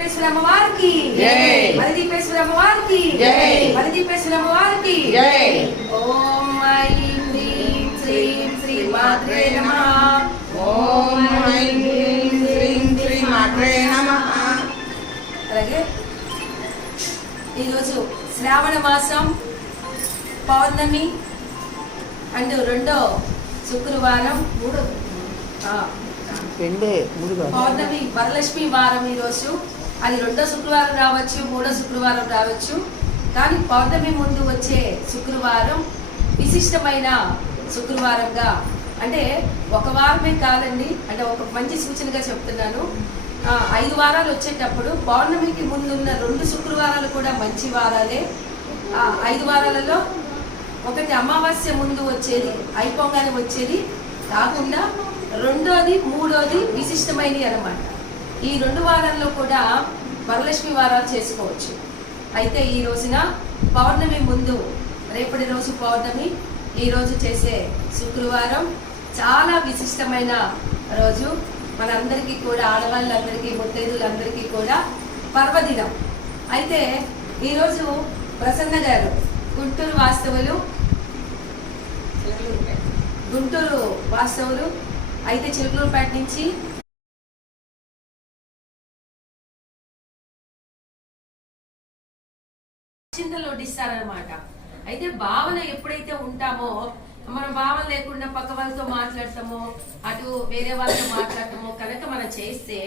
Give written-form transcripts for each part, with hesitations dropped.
అమ్మవారికి మరిదీపేశ్వర అమ్మవారికి మరిదీపేశ్వర అమ్మవారికి ఓం ఐం హ్రీం శ్రీం శ్రీ మాత్రే నమః. ఓం ఐం హ్రీం శ్రీం శ్రీ మాత్రే నమః. అలాగే ఈరోజు శ్రావణ మాసం పౌర్ణమి అండ్ రెండో శుక్రవారం పౌర్ణమి వరలక్ష్మి వారం ఈరోజు. అది రెండో శుక్రవారం రావచ్చు, మూడో శుక్రవారం రావచ్చు. కానీ పౌర్ణమి ముందు వచ్చే శుక్రవారం విశిష్టమైన శుక్రవారంగా, అంటే ఒక వారమే కాదండి, అంటే ఒక మంచి సూచనగా చెప్తున్నాను. 5 వారాలు వచ్చేటప్పుడు పౌర్ణమికి ముందున్న 2 శుక్రవారాలు కూడా మంచి వారాలే. 5 వారాలలో ఒకటి అమావాస్య ముందు వచ్చేది, అయిపోగానే వచ్చేది కాకుండా రెండోది మూడోది విశిష్టమైనవి అన్నమాట. ఈ 2 వారాల్లో కూడా వరలక్ష్మి వారాలు చేసుకోవచ్చు. అయితే ఈ రోజున పౌర్ణమి ముందు, రేపటి రోజు పౌర్ణమి, ఈ రోజు చేసే శుక్రవారం చాలా విశిష్టమైన రోజు. మనందరికీ కూడా, ఆడవాళ్ళందరికీ, ముత్తైదులందరికీ కూడా పర్వదినం. అయితే ఈరోజు ప్రసన్న గారు గుంటూరు వాస్తవులు అయితే చిలుకలూరుపేట నుంచి చింతలు వడ్డిస్తారనమాట. అయితే భావన ఎప్పుడైతే ఉంటామో, మనం భావన లేకుండా పక్క వాళ్ళతో మాట్లాడతామో, అటు వేరే వాళ్ళతో మాట్లాడతామో కనుక మనం చేస్తే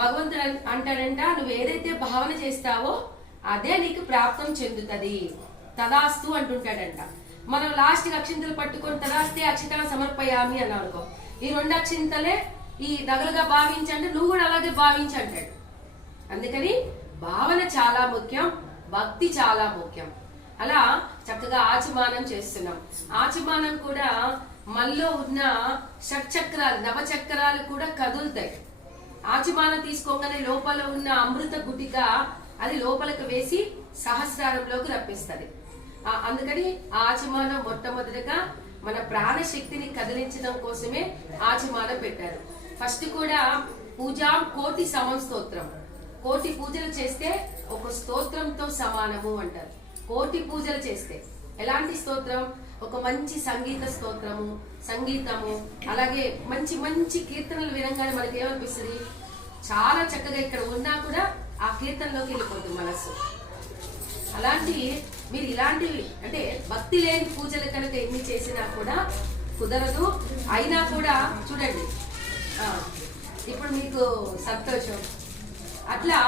భగవంతుడు అంటాడంట, నువ్వు ఏదైతే భావన చేస్తావో అదే నీకు ప్రాప్తం చెందుతుంది, తదాస్తు అంటుంటాడంట. మనం లాస్ట్ అక్షింతలు పట్టుకొని తదాస్తే అక్షింతలు సమర్పయామి అని అనుకో, ఈ 2 అక్షింతలే ఈ నగలుగా భావించండి, నువ్వు కూడా అలాగే భావించంటాడు. అందుకని భావన చాలా ముఖ్యం, భక్తి చాలా ముఖ్యం. అలా చక్కగా ఆచమానం చేస్తున్నాం. ఆచమానం కూడా మనలో ఉన్న షట్చక్రాలు, నవచక్రాలు కూడా కదులుతాయి. ఆచమానం తీసుకోగానే లోపల ఉన్న అమృత గుటిక అది లోపలికి వేసి సహస్రారంలోకి రప్పిస్తుంది. అందుకని ఆచమానం మొట్టమొదటిగా మన ప్రాణశక్తిని కదిలించడం కోసమే ఆచమానం పెట్టారు. ఫస్ట్ కూడా పూజా కోటి సమం స్తోత్రం. కోటి పూజలు చేస్తే ఒక స్తోత్రంతో సమానము అంటారు. కోటి పూజలు చేస్తే ఎలాంటి స్తోత్రం? ఒక మంచి సంగీత స్తోత్రము, సంగీతము, అలాగే మంచి మంచి కీర్తనలు వినంగానే మనకి ఏమనిపిస్తుంది? చాలా చక్కగా ఇక్కడ ఉన్నా కూడా ఆ కీర్తనలోకి వెళ్ళిపోతుంది మనస్సు. అలాంటి మీరు ఇలాంటివి, అంటే భక్తి లేని పూజలు కనుక ఎన్ని చేసినా కూడా కుదరదు. అయినా కూడా చూడండి, ఇప్పుడు మీకు సంతోషం అట్లా